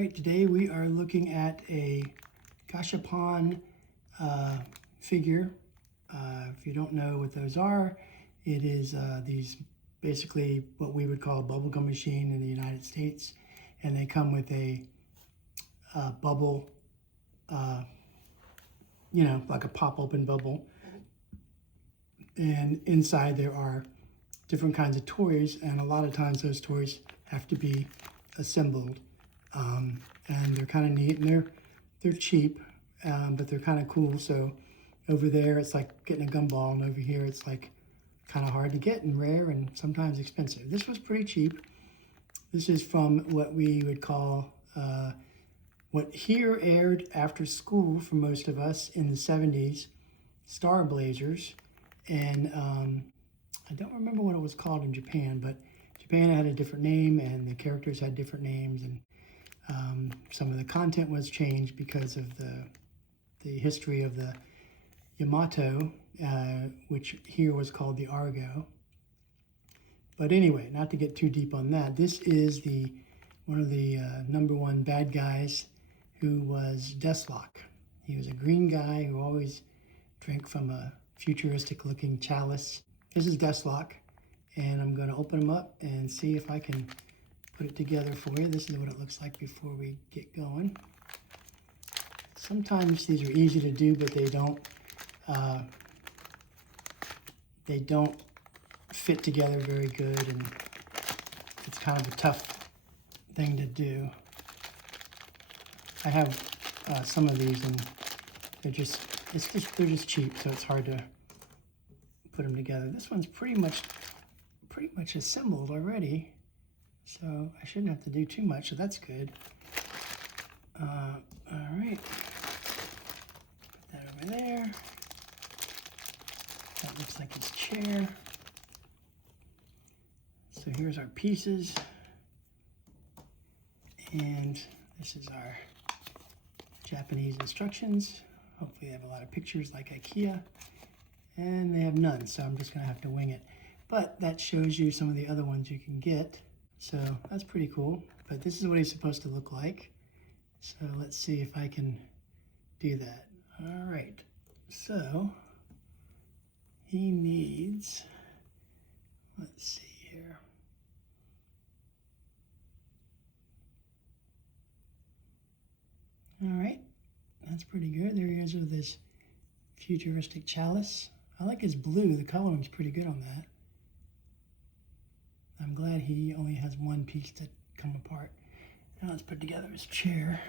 right, today we are looking at a Gashapon figure. If you don't know what those are, it is these basically what we would call a bubblegum machine in the United States, and they come with a bubble, like a pop-open bubble, and inside there are different kinds of toys, and a lot of times those toys have to be assembled, and they're kind of neat, and they're cheap, but they're kind of cool. So over there it's like getting a gumball, and over here it's like kind of hard to get and rare and sometimes expensive. This was pretty cheap. This is from what we would call what here aired after school for most of us in the 70s, Star Blazers, and I don't remember what it was called in Japan, but Japan had a different name and the characters had different names, and some of the content was changed because of the history of the Yamato, which here was called the Argo. But anyway, not to get too deep on that, this is one of the #1 bad guys, who was Desslok. He was a green guy who always drank from a futuristic looking chalice. This is Desslok, and I'm going to open him up and see if I can put it together for you. This is what it looks like before we get going. Sometimes these are easy to do, but they don't fit together very good, and it's kind of a tough thing to do. I have some of these, and they're just cheap, so it's hard to put them together. This one's pretty much assembled already, so I shouldn't have to do too much, so that's good. All right, put that over there. That looks like his chair. So here's our pieces, and this is our Japanese instructions. Hopefully they have a lot of pictures like IKEA, and they have none, so I'm just gonna have to wing it. But that shows you some of the other ones you can get, so that's pretty cool. But this is what he's supposed to look like. So let's see if I can do that. All right, so he needs, let's see here. All right, that's pretty good. There he is with this futuristic chalice. I like his blue. The coloring's pretty good on that. I'm glad he only has one piece to come apart. Now let's put together his chair.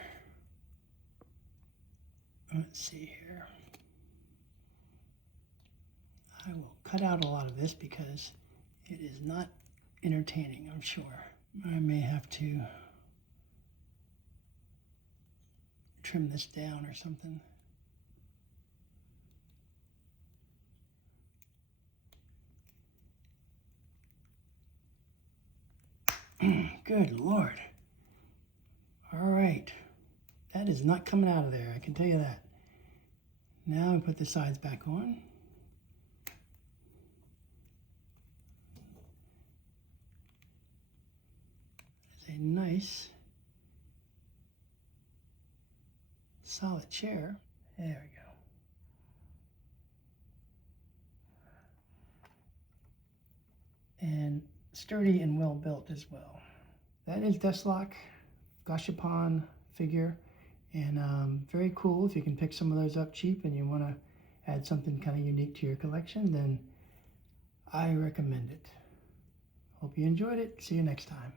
Let's see here. I will cut out a lot of this because it is not entertaining, I'm sure. I may have to trim this down or something. Good Lord. All right. That is not coming out of there, I can tell you that. Now I put the sides back on. It's a nice solid chair. There we go. And sturdy and well built as well. That is Desslok, Gashapon figure, and very cool. If you can pick some of those up cheap and you want to add something kind of unique to your collection, then I recommend it. Hope you enjoyed it. See you next time.